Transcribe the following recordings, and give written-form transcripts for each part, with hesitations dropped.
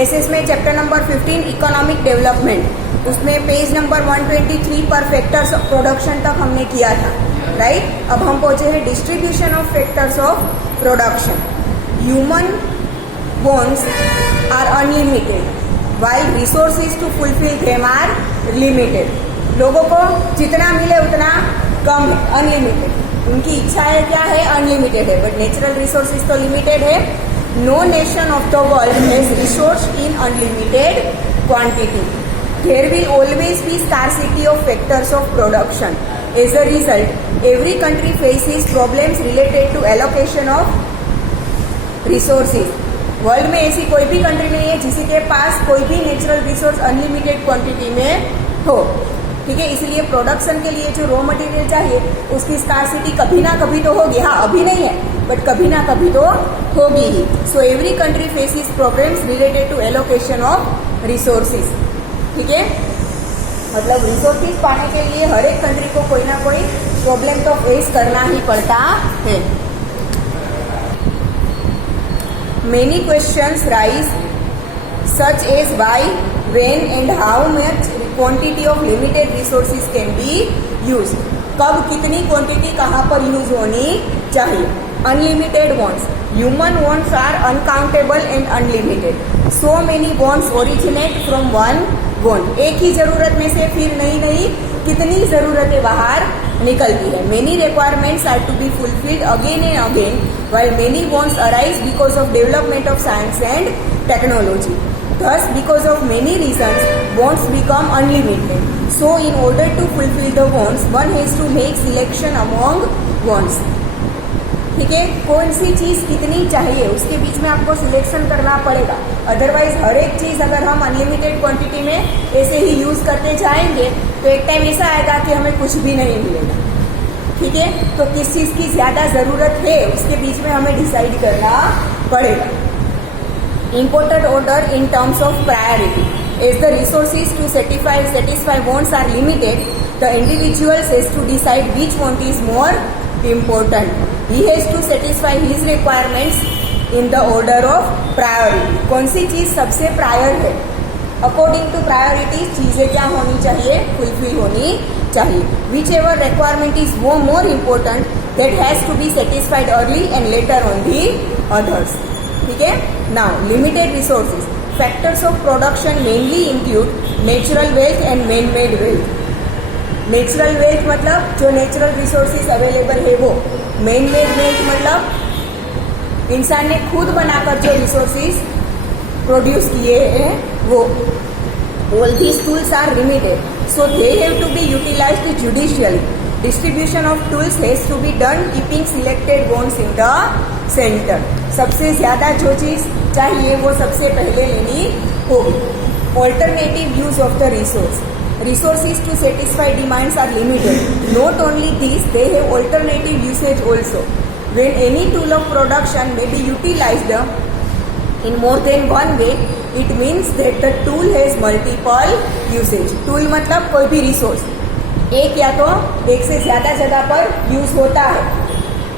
SS में chapter number 15 economic development, उसमें page number 123 पर फैक्टर्स ऑफ प्रोडक्शन तक हमने किया था, राइट। अब हम पहुंचे हैं distribution of factors of production. Human wants are unlimited while resources to fulfil them are limited. लोगों को जितना मिले उतना कम है, अनलिमिटेड। उनकी इच्छाएं क्या है, अनलिमिटेड है, बट नेचुरल रिसोर्सेज तो लिमिटेड है। No nation of the world has resource in unlimited quantity. There will always be scarcity of factors of production. As a result, every country faces problems related to allocation of resources. World में ऐसी कोई भी country नहीं है जिसके पास कोई भी natural resource unlimited quantity में हो, ठीक है। इसलिए प्रोडक्शन के लिए जो रॉ मटेरियल चाहिए उसकी स्कार्सिटी कभी ना कभी तो होगी। हाँ, अभी नहीं है, बट कभी ना कभी तो होगी ही। So every country faces problems related to allocation of resources, ठीक है। मतलब रिसोर्सेज पाने के लिए हर एक कंट्री को कोई ना कोई प्रॉब्लम तो फेस करना ही पड़ता है। Many questions rise such as why, when and how much quantity of limited resources can be used. कब कितनी क्वांटिटी कहाँ पर यूज होनी चाहिए। Unlimited wants, human wants are uncountable and unlimited. So many wants originate from one want. एक ही जरूरत में से फिर नई कितनी जरूरतें बाहर निकलती है। Many requirements are to be fulfilled again and again while many wants arise because of development of science and technology. Thus, because of many reasons, wants become unlimited. So, in order to fulfill the wants, one has to make selection among wants. ठीक है, कौन सी चीज कितनी चाहिए उसके बीच में आपको सिलेक्शन करना पड़ेगा। अदरवाइज हर एक चीज अगर हम अनलिमिटेड क्वांटिटी में ऐसे ही यूज करते जाएंगे तो एक टाइम ऐसा आएगा कि हमें कुछ भी नहीं मिलेगा, ठीक है। तो किस चीज की ज्यादा जरूरत है उसके बीच में हमें डिसाइड करना पड़ेगा। Imported order in terms of priority, as the resources to satisfy wants are limited, the individuals has to decide which want is more important. He has to satisfy his requirements in the order of priority. कौन सी चीज सबसे prior है, according to priority चीजें क्या होनी चाहिए, fulfil होनी चाहिए। विच एवर रिक्वायरमेंट इज वो more important that has to be satisfied early and later on the others, ठीक है। Now limited resources, factors of production mainly include natural wealth and man made wealth. Natural wealth मतलब जो natural resources available है वो, man made wealth मतलब इंसान ने खुद बनाकर जो रिसोर्सेज प्रोड्यूस किए हैं वो। All these tools are limited, so they have to be utilized judicially. Distribution of tools has to be done keeping selected wants in the center. सबसे ज्यादा जो चीज चाहिए वो सबसे पहले लेनी होगी। Alternative use of the resource. Resources to satisfy demands are limited. Not only these, they have alternative usage also. When any tool of production may be utilized in more than one way, it means that the tool has multiple usage. Tool मतलब कोई भी resource एक या तो एक से ज्यादा जगह पर यूज होता है,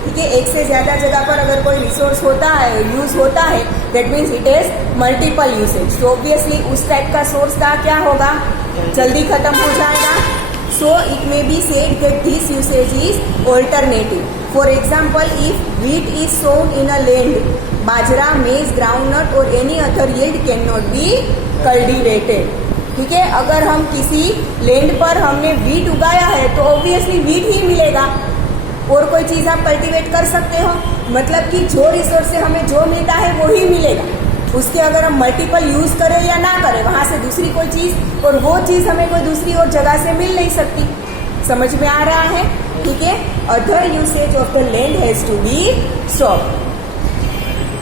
ठीक है। एक से ज्यादा जगह पर अगर कोई रिसोर्स होता है, यूज होता है, that means it is multiple usage. तो ऑब्वियसली उस टाइप का सोर्स का क्या होगा, जल्दी खत्म हो जाएगा। So it may be said that this usage is alternative. For example, if wheat is sown in a land, बाजरा, मेज, ग्राउंडनट और any other yield can not be cultivated, ठीक है। अगर हम किसी लैंड पर हमने व्हीट उगाया है तो ऑब्वियसली व्हीट ही मिलेगा, और कोई चीज आप कल्टीवेट कर सकते हो, मतलब कि जो रिसोर्स से हमें जो मिलता है वो ही मिलेगा। उसके अगर हम मल्टीपल यूज करें या ना करें, वहां से दूसरी कोई चीज और वो चीज हमें कोई दूसरी और जगह से मिल नहीं सकती। समझ में आ रहा है, ठीक है। Other usage of the land has to be stopped.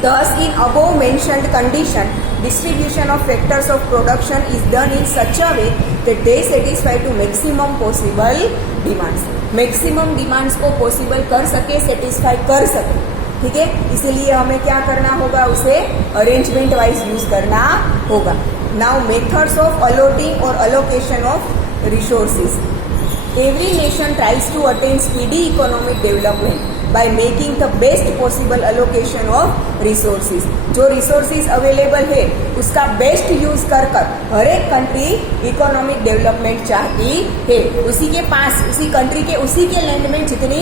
Thus, in above mentioned condition, distribution of factors of production is done in such a way that they satisfy to maximum possible demands. Maximum demands को possible कर सके, satisfy कर सके, ठीक है। इसीलिए हमें क्या करना होगा, उसे arrangement wise use करना होगा। Now, methods of allotting or allocation of resources. Every nation tries to attain speedy economic development. by making the best possible allocation of resources. जो रिसोर्सेज अवेलेबल है उसका बेस्ट यूज कर हर एक country economic development चाहती है. उसी के पास, उसी कंट्री के, उसी के लैंड में जितनी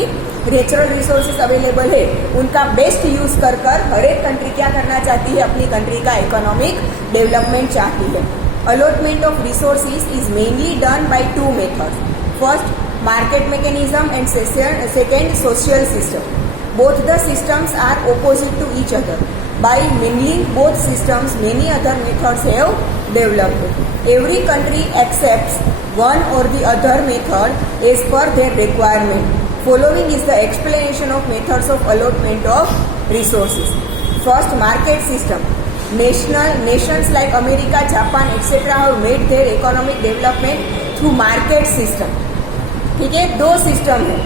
नेचुरल रिसोर्सेज अवेलेबल है उनका बेस्ट यूज कर हर एक कंट्री क्या करना चाहती है, अपनी कंट्री का इकोनॉमिक डेवलपमेंट चाहती है. Allotment of resources is mainly done by two methods. First, market mechanism, and second, social system. Both the systems are opposite to each other. By mingling both systems, many other methods have developed. Every country accepts one or the other method as per their requirement. Following is the explanation of methods of allotment of resources. First, market system. Nations like America, Japan, etc. have made their economic development through market system. ठीक है, दो system है,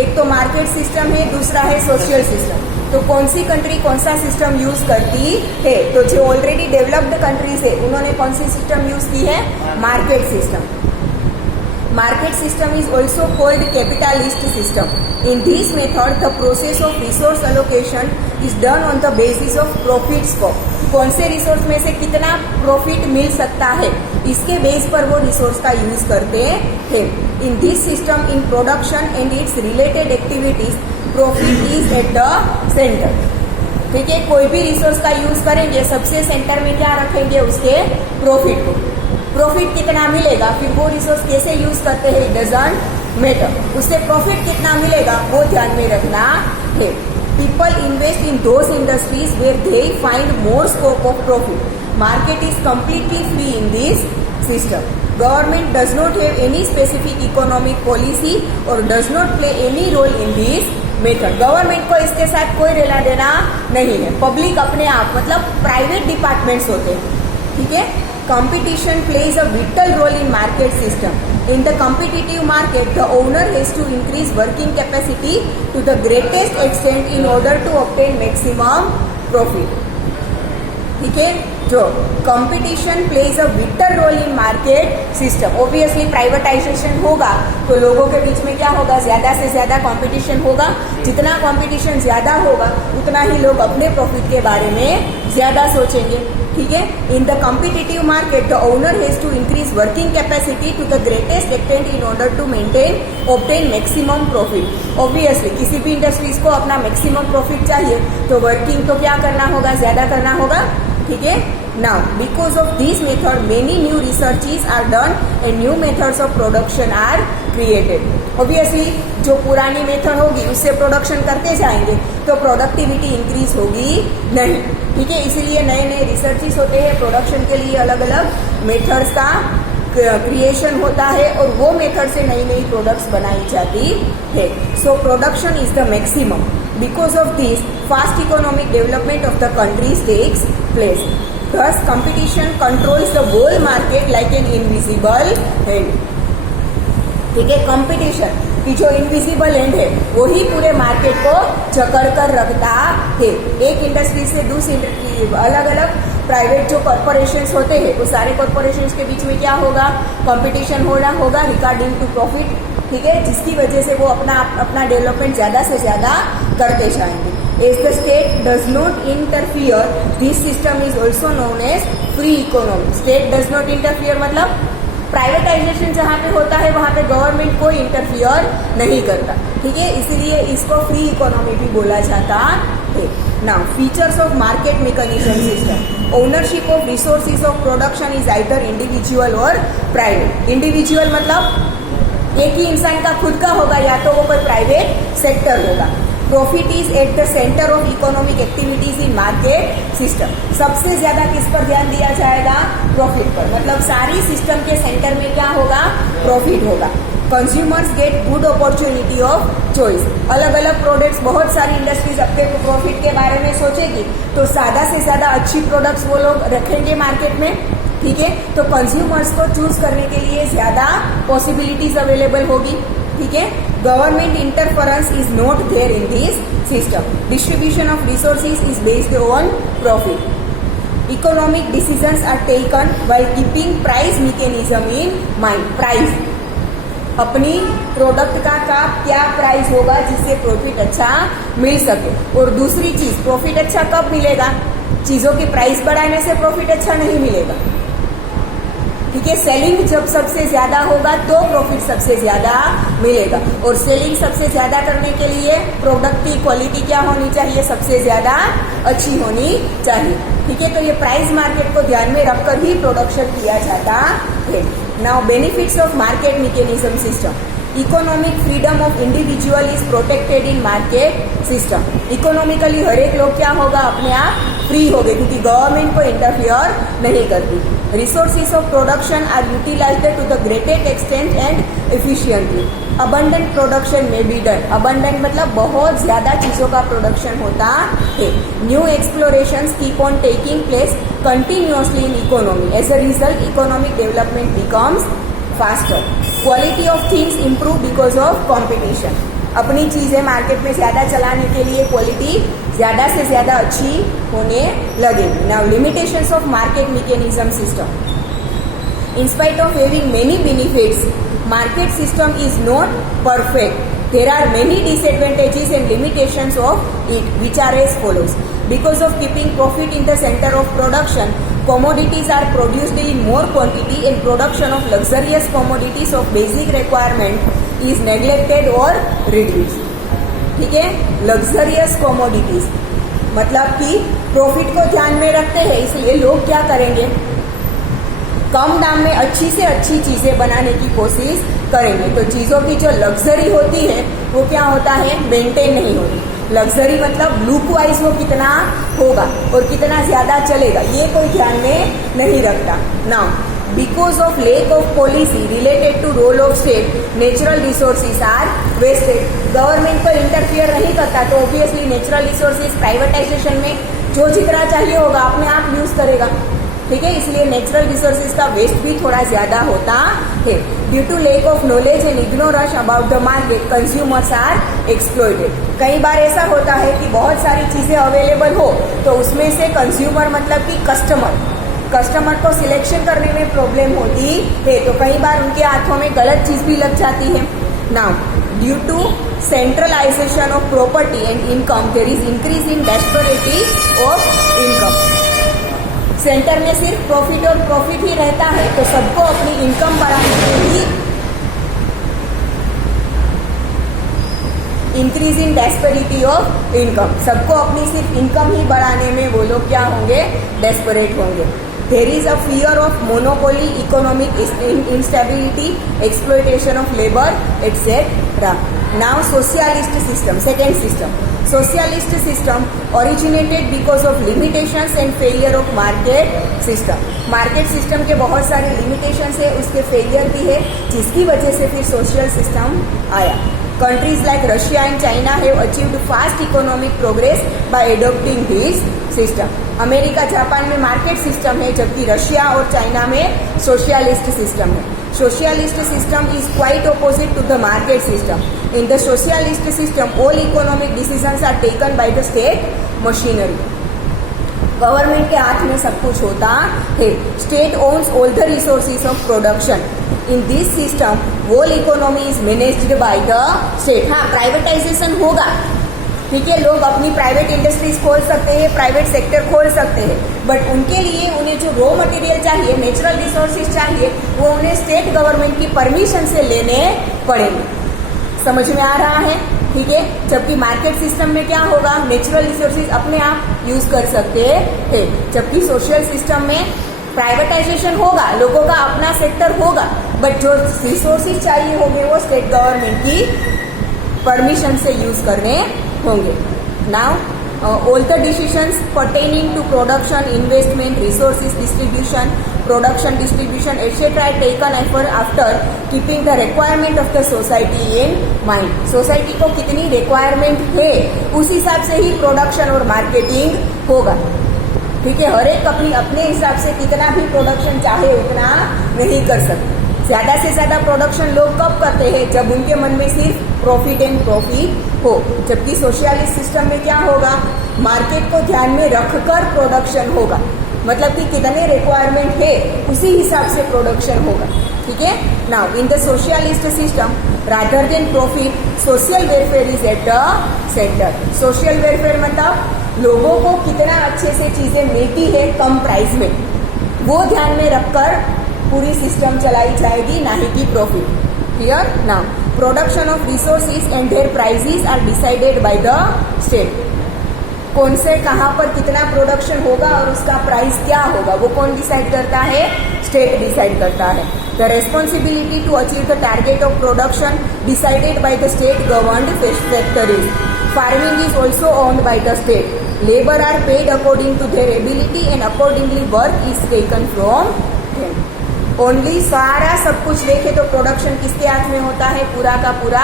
एक तो market system है, दूसरा है social system. तो कौन सी कंट्री कौन सा सिस्टम यूज करती है? तो जो ऑलरेडी डेवलप्ड कंट्रीज है उन्होंने कौन सी सिस्टम यूज की है? Market system. Market system is also called capitalist system. In this method, the process of resource allocation is done on the basis of profit scope. कौन से रिसोर्स में से कितना प्रॉफिट मिल सकता है, इसके बेस पर वो रिसोर्स का यूज करते हैं. इन this system, in production and it's related activities, profit is at the centre. ठीक है, कोई भी रिसोर्स का यूज करेंगे सबसे सेंटर में क्या रखेंगे? उसके प्रॉफिट को. प्रॉफिट कितना मिलेगा, फिर वो रिसोर्स कैसे यूज करते हैं, इट डजंट मैटर. उससे प्रॉफिट कितना मिलेगा वो ध्यान में रखना है. People invest in those industries where they find more scope of profit. Market is completely free in this system. Government does not have any specific economic policy or does not play any role in this method. Government को इसके साथ कोई लेना देना नहीं है. Public अपने आप, मतलब प्राइवेट डिपार्टमेंट्स होते हैं. ठीक है. Competition plays a vital role in market system. In the competitive market, the owner has to increase working capacity to the greatest extent in order to obtain maximum profit. ठीक है, जो competition plays a vital role in market system. Obviously privatisation होगा तो लोगों के बीच में क्या होगा, ज्यादा से ज्यादा कंपटीशन होगा. जितना कंपटीशन ज्यादा होगा उतना ही लोग अपने प्रॉफिट के बारे में ज्यादा सोचेंगे. ठीक है. In the competitive market the owner has to increase working capacity to the greatest extent in order to maintain obtain maximum profit. Obviously किसी भी इंडस्ट्रीज को अपना मैक्सिमम प्रॉफिट चाहिए तो वर्किंग तो क्या करना होगा, ज्यादा करना होगा. ठीक है. Now, because of this method, many new researches are done and new methods of production are created. Obviously, जो पुरानी मेथड होगी उससे प्रोडक्शन करते जाएंगे तो प्रोडक्टिविटी इंक्रीज होगी नहीं. ठीक है. इसीलिए नए नए रिसर्चेस होते हैं, प्रोडक्शन के लिए अलग अलग मेथड्स का क्रिएशन होता है और वो मेथड से नई नई प्रोडक्ट्स बनाई जाती है. So production is the maximum. Because of this, fast economic development of the countries takes place. Thus, competition controls the whole market like an invisible hand. ठीक है. कंपटीशन की जो इनविजिबल हैंड है वही पूरे मार्केट को जकड़ कर रखता है. एक इंडस्ट्री से दूसरी अलग अलग प्राइवेट जो कॉर्पोरेशंस होते हैं वो सारे कॉर्पोरेशंस के बीच में क्या होगा, कंपटीशन होगा रिगार्डिंग टू प्रॉफिट. ठीक है. जिसकी वजह से वो अपना डेवलपमेंट ज्यादा से ज्यादा करते जाएंगे. As the state does not interfere, this system is also known as free economy. State does not interfere मतलब प्राइवेटाइजेशन जहाँ पे होता है वहाँ पे गवर्नमेंट कोई इंटरफियर नहीं करता. ठीक है. इसीलिए इसको फ्री इकोनॉमी भी बोला जाता है. Now features of market mechanism system. Ownership of resources of production is either individual और प्राइवेट. इंडिविजुअल मतलब एक ही इंसान का खुद का होगा या तो वो कोई प्राइवेट सेक्टर होगा. Profit is at the centre of economic activities in market system. सबसे ज्यादा किस पर ध्यान दिया जाएगा, प्रॉफिट पर. मतलब सारी सिस्टम के सेंटर में क्या होगा, प्रॉफिट होगा. Consumers get good opportunity of choice. अलग अलग प्रोडक्ट्स, बहुत सारी इंडस्ट्रीज अपने प्रॉफिट के बारे में सोचेगी तो ज्यादा से ज्यादा अच्छी प्रोडक्ट्स वो लोग रखेंगे मार्केट में. ठीक है. तो कंज्यूमर्स को चूज करने के लिए ज्यादा पॉसिबिलिटीज अवेलेबल होगी. ठीक है. Government interference is not there in this system. Distribution of resources is based on profit. Economic decisions are taken while keeping price mechanism in mind. Price अपनी प्रोडक्ट का क्या प्राइस होगा जिससे प्रॉफिट अच्छा मिल सके। और दूसरी चीज, प्रॉफिट अच्छा कब मिलेगा? चीजों की प्राइस बढ़ाने से प्रॉफिट अच्छा नहीं मिलेगा, ठीक है। सेलिंग जब सबसे ज्यादा होगा तो प्रॉफिट सबसे ज्यादा मिलेगा। और सेलिंग सबसे ज्यादा करने के लिए प्रोडक्ट की क्वालिटी क्या होनी चाहिए? सबसे ज्यादा अच्छी होनी चाहिए, ठीक है। तो ये प्राइस मार्केट को ध्यान में रखकर ही प्रोडक्शन किया जाता है। Now benefits of market mechanism system. Economic freedom of individual is protected in market system. Economically हर एक लोग क्या होगा? अपने आप फ्री हो गए, क्योंकि गवर्नमेंट को इंटरफियर नहीं करती। Resources of production are utilized to the greatest extent and efficiently. Abundant production में बी डन। अबंडेंट मतलब बहुत ज्यादा चीजों का प्रोडक्शन होता है। New explorations keep on taking place continuously in economy. As a result economic development becomes faster. Quality of things improve because of competition. अपनी चीजें मार्केट में ज्यादा चलाने के लिए क्वालिटी ज्यादा से ज्यादा अच्छी होने लगेगी। Now limitations of market mechanism system. In spite of having many benefits, market system is not perfect. There are many disadvantages and limitations of it, which are as follows. Because of keeping profit in the center of production, commodities are produced in more quantity and production of luxurious commodities of basic requirement is neglected or reduced. ठीक है, luxurious commodities मतलब कि profit को ध्यान में रखते हैं, इसलिए लोग क्या करेंगे? कम दाम में अच्छी से अच्छी चीजें बनाने की कोशिश करेंगे। तो चीजों की जो लग्जरी होती है वो क्या होता है? मेंटेन नहीं होती। लग्जरी मतलब लुक वाइज वो कितना होगा और कितना ज्यादा चलेगा, ये कोई ध्यान में नहीं रखता। Now because of lack of policy related to role of state, natural resources are wasted. Government को इंटरफियर नहीं करता तो ऑब्वियसली नेचुरल रिसोर्सेज प्राइवेटाइजेशन में जो जितना चाहिए होगा अपने आप यूज करेगा, ठीक है। इसलिए नेचुरल रिसोर्सेज का वेस्ट भी थोड़ा ज्यादा होता है। Due to lack of knowledge and ignorance about the market, consumers are exploited. कई बार ऐसा होता है कि बहुत सारी चीजें अवेलेबल हो तो उसमें से कंज्यूमर मतलब कि कस्टमर को सिलेक्शन करने में प्रॉब्लम होती है, तो कई बार उनके हाथों में गलत चीज भी लग जाती है। Now due to centralisation of property and income there is increase in disparity of income. Centre में सिर्फ प्रॉफिट और प्रॉफिट ही रहता है तो सबको अपनी इनकम बढ़ाने के लिए increase in disparity of income, सबको अपनी सिर्फ इनकम ही बढ़ाने में वो लोग क्या होंगे? डेस्परेट होंगे। There is a fear of monopoly, economic instability, exploitation of labour etcetera. Now socialist system, second system. Socialist system originated because of limitations and failure of market system. Market system के बहुत सारे limitations है, उसके failure भी है, जिसकी वजह से फिर सोशल सिस्टम आया। Countries like Russia and China have achieved fast economic progress by adopting this system. America Japan में मार्केट सिस्टम है जबकि रशिया और चाइना में सोशलिस्ट सिस्टम है। Socialist system is quite opposite to the market system. In the socialist system all economic decisions are taken by the state machinery. Government के हाथ में सब कुछ होता है। State owns all the resources of production. In this system whole economy is managed by the state. हाँ, privatisation होगा, ठीक है, लोग अपनी प्राइवेट इंडस्ट्रीज खोल सकते हैं, प्राइवेट सेक्टर खोल सकते हैं, बट उनके लिए उन्हें जो रॉ मटेरियल चाहिए, नेचुरल रिसोर्सेज चाहिए, वो उन्हें स्टेट गवर्नमेंट की परमिशन से लेने पड़ेंगे। समझ में आ रहा है? ठीक है। जबकि मार्केट सिस्टम में क्या होगा? नेचुरल रिसोर्सेज अपने आप यूज कर सकते हैं, जबकि सोशल सिस्टम में प्राइवेटाइजेशन होगा, लोगों का अपना सेक्टर होगा, बट जो रिसोर्सेज चाहिए होंगे वो स्टेट गवर्नमेंट की परमिशन से यूज करने होंगे। Now all the decisions pertaining to production, investment, resources distribution, production distribution etcetera are taken after after keeping the requirement of the society in mind. Society को कितनी requirement है उस हिसाब से ही प्रोडक्शन और मार्केटिंग होगा, ठीक है। हर एक अपने हिसाब से कितना भी प्रोडक्शन चाहे उतना नहीं कर सकते। ज्यादा से ज्यादा प्रोडक्शन लोग कब करते हैं? जब उनके मन में सिर्फ प्रॉफिट एंड प्रॉफिट हो। जबकि सोशलिस्ट सिस्टम में क्या होगा? मार्केट को ध्यान में रखकर प्रोडक्शन होगा, मतलब कि कितने रिक्वायरमेंट है उसी हिसाब से प्रोडक्शन होगा, ठीक है। Now in the socialist system rather than profit social welfare is at the centre. Social welfare मतलब लोगों को कितना अच्छे से चीजें मिलती है कम प्राइस में, वो ध्यान में रखकर पूरी सिस्टम चलाई जाएगी, ना ही कि profit. Clear. Now production of resources and their prices are decided by the state. कौन से कहाँ पर कितना प्रोडक्शन होगा और उसका प्राइस क्या होगा वो कौन डिसाइड करता है? स्टेट डिसाइड करता है। The responsibility to achieve the target of production decided by the state governed factories. Farming is also owned by the state. Labour are paid according to their ability and accordingly work is taken from them. Only सारा सब कुछ देखे तो production किसके हाथ में होता है? पूरा का पूरा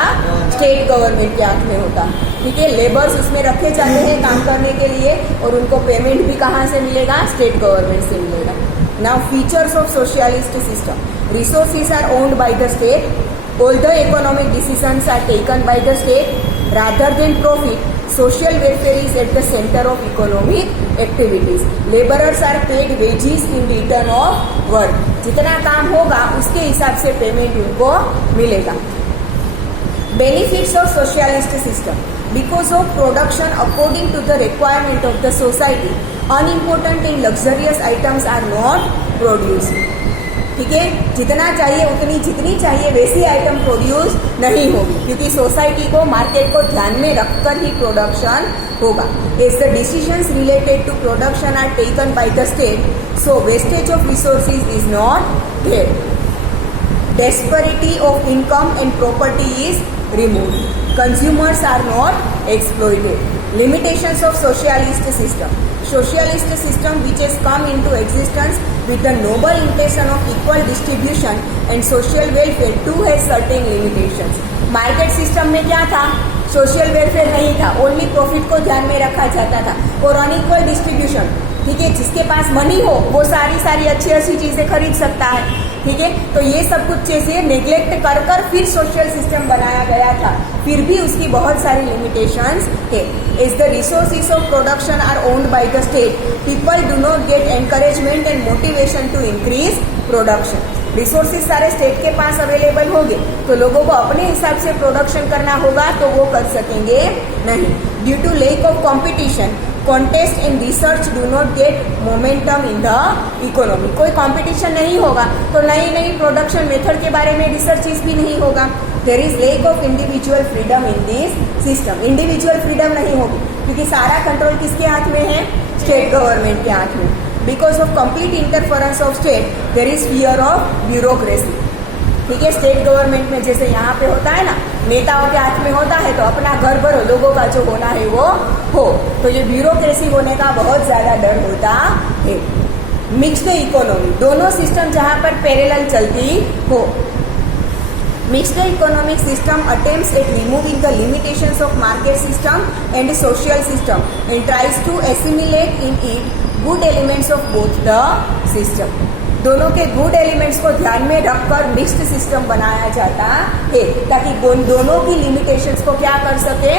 स्टेट गवर्नमेंट के हाथ में होता है, ठीक है। लेबर्स उसमें रखे जाते हैं काम करने के लिए और उनको पेमेंट भी कहाँ से मिलेगा? स्टेट गवर्नमेंट से मिलेगा। Now features of socialist system. Resources are owned by the state. All the economic decisions are taken by the state rather than profit. Social welfare is at the centre of economic activities. Labourers are paid wages in return of work. जितना काम होगा उसके हिसाब से payment उनको मिलेगा। Benefits of socialist system. Because of production according to the requirement of the society, unimportant and luxurious items are not produced. ठीक है, जितना चाहिए उतनी जितनी चाहिए वैसी आइटम प्रोड्यूस नहीं होगी, क्योंकि सोसाइटी को मार्केट को ध्यान में रखकर ही प्रोडक्शन होगा। As the decisions related to production are taken by the state, so wastage of resources is not there. Disparity of income and property is removed. Consumers are not exploited. Limitations of socialist system. Socialist system which has come into existence with the noble intention of equal distribution and social welfare too has certain limitations. Market system में क्या था? Social welfare नहीं था, only profit को ध्यान में रखा जाता था और अनइक्वल डिस्ट्रीब्यूशन, ठीक है। जिसके पास मनी हो वो सारी अच्छी अच्छी चीजें खरीद सकता है, ठीक है। तो ये सब कुछ चीजें नेग्लेक्ट कर फिर सोशल सिस्टम बनाया गया था, फिर भी उसकी बहुत सारी लिमिटेशंस है। As the resources of production are owned by the state, people do not get encouragement and motivation to increase production. Resources सारे स्टेट के पास अवेलेबल होंगे तो लोगों को अपने हिसाब से प्रोडक्शन करना होगा तो वो कर सकेंगे नहीं। Due to lack of competition, contest and research do not get momentum in the economy. कोई कंपटीशन नहीं होगा तो नई नई प्रोडक्शन मेथड के बारे में रिसर्चेस भी नहीं होगा। There is lack of individual freedom in this system. Individual freedom नहीं होगी क्योंकि सारा कंट्रोल किसके हाथ में है? स्टेट गवर्नमेंट के हाथ में। Because of complete interference of state there is fear of bureaucracy, ठीक है। स्टेट गवर्नमेंट में जैसे यहाँ पे होता है ना, नेताओं के हाथ में होता है तो अपना घर भरो, लोगों का जो होना है वो हो, तो ये ब्यूरोक्रेसी होने का बहुत ज्यादा डर होता है। मिक्स्ड इकोनॉमी, दोनों सिस्टम जहाँ पर पैरेलल चलती हो। Mixed economic system attempts at removing the limitations of market system and social system and tries to assimilate in it good elements of both the system. दोनों के गुड एलिमेंट्स को ध्यान में रखकर मिक्स्ड सिस्टम बनाया जाता है ताकि दोनों की लिमिटेशंस को क्या कर सके?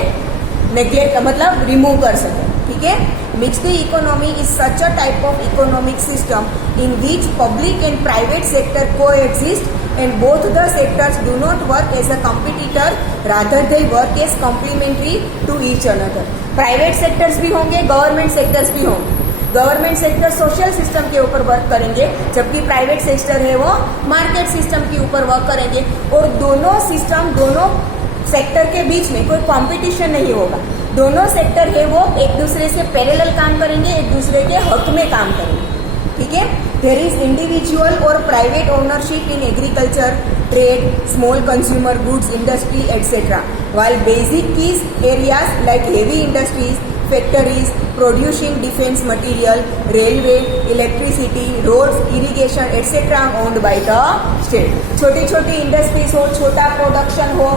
नेग्लेक्ट मतलब रिमूव कर सके, ठीक है। Mixed economy is such a type of economic system in which public and private sector को exist and both the sectors do not work as a competitor, rather they work as complementary to each another. Private sectors भी होंगे, government sectors भी होंगे। Government sector social system के ऊपर work करेंगे, जबकि private sector है वो मार्केट सिस्टम के ऊपर वर्क करेंगे और दोनों सिस्टम, दोनों सेक्टर के बीच में कोई कंपटीशन नहीं होगा। दोनों सेक्टर है वो एक दूसरे से पैरेलल काम करेंगे, एक दूसरे के हक में काम करेंगे, ठीक है। There is individual or private ownership in agriculture, trade, small consumer goods industry, etc. While basic key areas like heavy industries, factories, producing defense material, railway, electricity, roads, irrigation, etc. owned by the state. छोटी छोटी industries हो, छोटा production हो,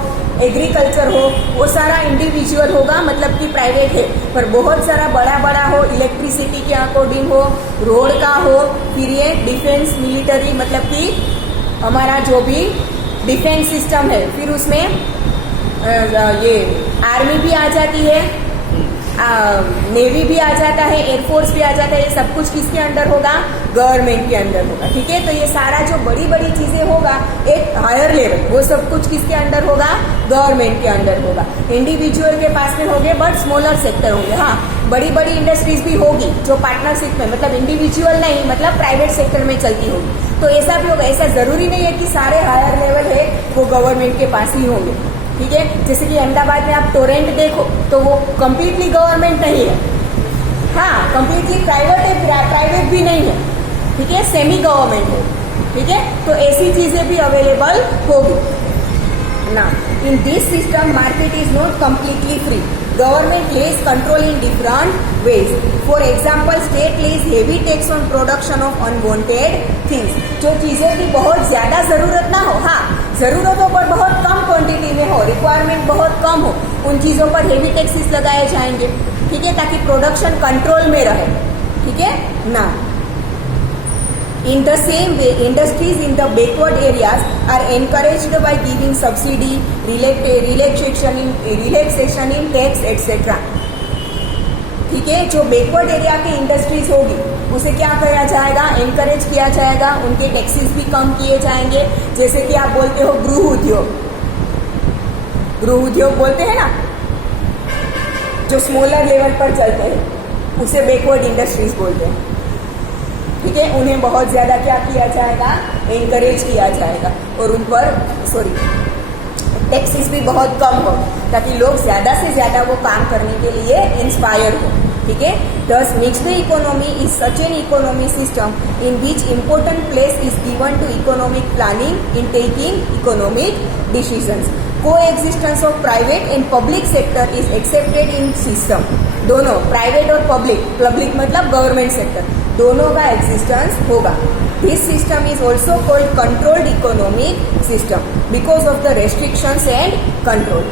agriculture हो, वो सारा individual होगा, मतलब कि प्राइवेट है। पर बहुत सारा बड़ा बड़ा हो, इलेक्ट्रिसिटी के अकॉर्डिंग हो, रोड का हो, फिर ये डिफेंस मिलिट्री मतलब कि हमारा जो भी डिफेंस सिस्टम है, फिर उसमें ये आर्मी भी आ जाती है। नेवी भी आ जाता है, एयरफोर्स भी आ जाता है, ये सब कुछ किसके अंडर होगा? गवर्नमेंट के अंडर होगा। ठीक है, तो ये सारा जो बड़ी बड़ी चीजें होगा एक हायर लेवल, वो सब कुछ किसके अंडर होगा? गवर्नमेंट के अंडर होगा। इंडिविजुअल के पास में होंगे बट स्मॉलर सेक्टर होंगे। हाँ, बड़ी बड़ी इंडस्ट्रीज भी होगी जो पार्टनरशिप में, मतलब इंडिविजुअल नहीं, मतलब प्राइवेट सेक्टर में चलती होगी। तो ऐसा भी होगा। ऐसा जरूरी नहीं है कि सारे हायर लेवल है वो गवर्नमेंट के पास ही होंगे। ठीक है, जैसे कि अहमदाबाद में आप टोरेंट देखो तो वो कंप्लीटली गवर्नमेंट नहीं है। हाँ, कंप्लीटली प्राइवेट है, प्राइवेट भी नहीं है। ठीक है, सेमी गवर्नमेंट है। ठीक है, तो ऐसी चीजें भी अवेलेबल होगी ना। In this system market is not completely free. Government lays control in different ways. For example, state lays heavy tax on production of unwanted things. जो चीजों की बहुत ज्यादा जरूरत ना हो, हाँ, जरूरतों पर बहुत कम क्वांटिटी में हो, रिक्वायरमेंट बहुत कम हो, उन चीजों पर हेवी टैक्सेस लगाए जाएंगे। ठीक है, ताकि प्रोडक्शन कंट्रोल में रहे। ठीक है ना। In the same way, industries in the backward areas are encouraged by giving subsidy, relaxation in tax, etc. ठीक है, जो बैकवर्ड एरिया के इंडस्ट्रीज होगी उसे क्या किया जाएगा? एनकरेज किया जाएगा, उनके टैक्सेस भी कम किए जाएंगे। जैसे कि आप बोलते हो गृह उद्योग, गृह उद्योग बोलते हैं ना, जो स्मॉलर लेवल पर चलते हैं उसे बैकवर्ड इंडस्ट्रीज बोलते हैं। ठीक है, उन्हें बहुत ज्यादा क्या किया जाएगा? एनकरेज किया जाएगा और उन पर टैक्सेस भी बहुत कम हो, ताकि लोग ज्यादा से ज्यादा वो काम करने के लिए इंस्पायर हो। ठीक है, thus mixed economy is such an economy system in which important place is given to economic planning in taking economic decisions. Coexistence of private and public sector is accepted in system. दोनों private और public, public मतलब government sector, दोनों का existence होगा। This system is also called controlled economic system because of the restrictions and control.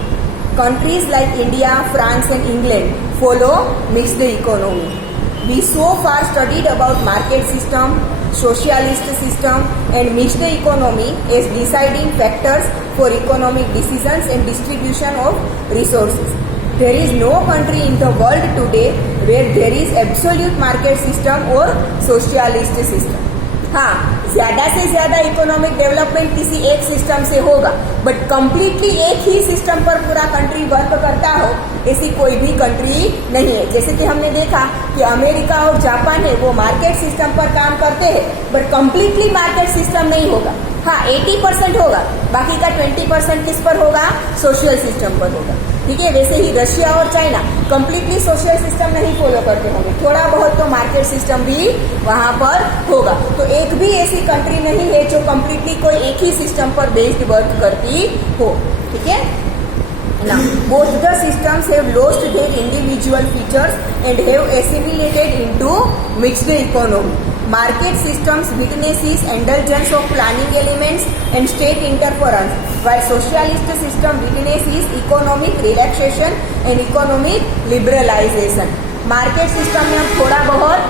Countries like India, France and England follow mixed economy. We so far studied about market system, socialist system and mixed economy as deciding factors for economic decisions and distribution of resources. There is no country in the world today where there is absolute market system or socialist system. हाँ, ज्यादा से ज्यादा economic development किसी एक system से होगा, but completely एक ही system पर पूरा कंट्री वर्क करता हो ऐसी कोई भी कंट्री नहीं है। जैसे कि हमने देखा कि अमेरिका और जापान है वो मार्केट सिस्टम पर काम करते हैं, बट कंप्लीटली मार्केट सिस्टम नहीं होगा। हाँ, 80% होगा, बाकी का 20% किस पर होगा? सोशल सिस्टम पर होगा। ठीक है, वैसे ही रशिया और चाइना कंप्लीटली सोशल सिस्टम नहीं फॉलो करते होंगे, थोड़ा बहुत तो मार्केट सिस्टम भी वहां पर होगा। तो एक भी ऐसी कंट्री नहीं है जो कंप्लीटली कोई एक ही सिस्टम पर बेस्ड वर्क करती हो। ठीक है ना। Both the systems have lost their individual features and have assimilated into mixed economy. Market systems witnesses indulgence of planning elements and state interference, while socialist system witnesses economic relaxation and economic liberalization. Market system में थोड़ा बहुत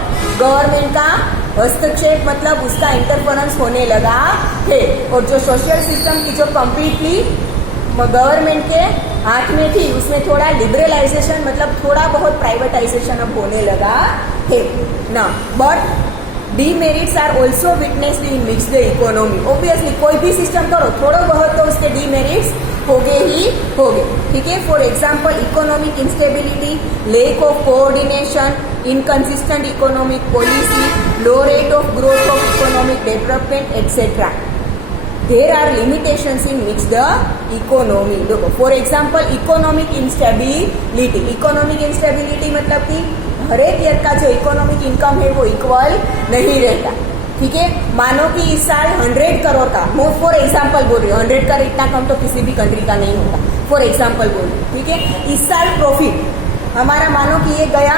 government का हस्तक्षेप, मतलब उसका interference होने लगा है, और जो सोशल सिस्टम की जो कंप्लीटली गवर्नमेंट के हाथ में थी उसमें थोड़ा लिबरलाइजेशन, मतलब थोड़ा बहुत प्राइवेटाइजेशन अब होने लगा है ना। But demerits are also witnessed in mixed economy. Obviously कोई भी सिस्टम करो थोड़ा बहुत तो उसके डीमेरिट्स होगे ही होगे। ठीक है, for example economic instability, lack of coordination, inconsistent economic policy, low rate of growth of economic development etcetera. There are limitations in mixed economy. देखो for example economic instability, economic instability मतलब कि हर एक year का जो economic income है वो equal नहीं रहता। ठीक है, मानो कि इस साल 100 करोड़ का, मैं फॉर एग्जाम्पल बोल रही हूँ, 100 का इतना कम तो किसी भी कंट्री का नहीं होता, फॉर एग्जाम्पल बोल रही हूँ। ठीक है, इस साल प्रॉफिट हमारा मानो कि ये गया,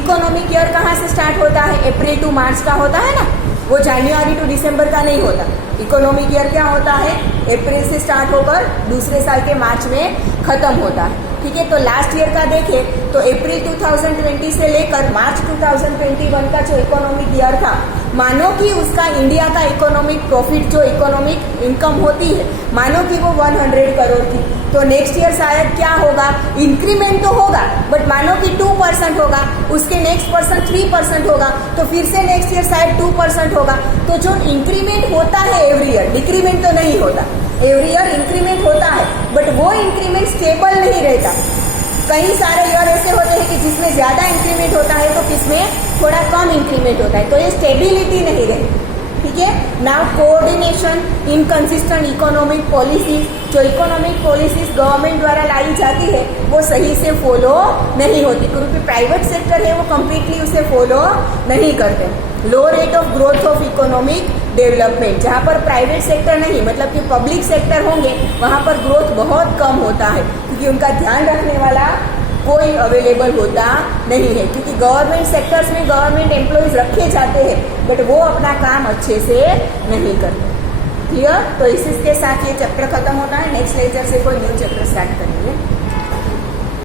इकोनॉमिक ईयर कहाँ से स्टार्ट होता है? अप्रैल टू मार्च का होता है ना, वो जनवरी टू दिसंबर का नहीं होता। इकोनॉमिक ईयर क्या होता है? अप्रैल से स्टार्ट होकर दूसरे साल के मार्च में खत्म होता है। ठीक है, तो लास्ट ईयर का देखें तो अप्रैल 2020 से लेकर मार्च 2021 का जो इकोनॉमिक ईयर था मानो कि उसका इंडिया का इकोनॉमिक प्रॉफिट जो इकोनॉमिक इनकम होती है, मानो कि वो 100 करोड़ थी, तो नेक्स्ट ईयर शायद क्या होगा, इंक्रीमेंट तो होगा बट मानो कि 2% होगा, उसके नेक्स्ट पर्सन 3% होगा, तो फिर से नेक्स्ट ईयर शायद 2% होगा। तो जो इंक्रीमेंट होता है एवरी ईयर, डिक्रीमेंट तो नहीं होता, एवरी ईयर इंक्रीमेंट होता है बट वो इंक्रीमेंट स्टेबल नहीं रहता। कई सारे ईयर ऐसे होते हैं कि जिसमें ज्यादा इंक्रीमेंट होता है तो किसमें थोड़ा कम इंक्रीमेंट होता है, तो ये स्टेबिलिटी नहीं रहती। ठीक है, now coordination in consistent economic policies, जो इकोनॉमिक पॉलिसीज गवर्नमेंट द्वारा लाई जाती है वो सही से फॉलो नहीं होती, क्योंकि प्राइवेट सेक्टर है वो कम्प्लीटली उसे फॉलो नहीं करते। Low rate of growth of economic development, जहाँ पर प्राइवेट सेक्टर नहीं मतलब कि पब्लिक सेक्टर होंगे वहाँ पर ग्रोथ बहुत कम होता है, क्योंकि उनका ध्यान रखने वाला कोई अवेलेबल होता नहीं है, क्योंकि गवर्नमेंट सेक्टर्स में गवर्नमेंट एम्प्लॉयज रखे जाते हैं बट वो अपना काम अच्छे से नहीं करते। क्लियर? तो इसी के साथ ये चैप्टर खत्म होता है। नेक्स्ट लेक्चर से कोई न्यू चैप्टर स्टार्ट करेंगे।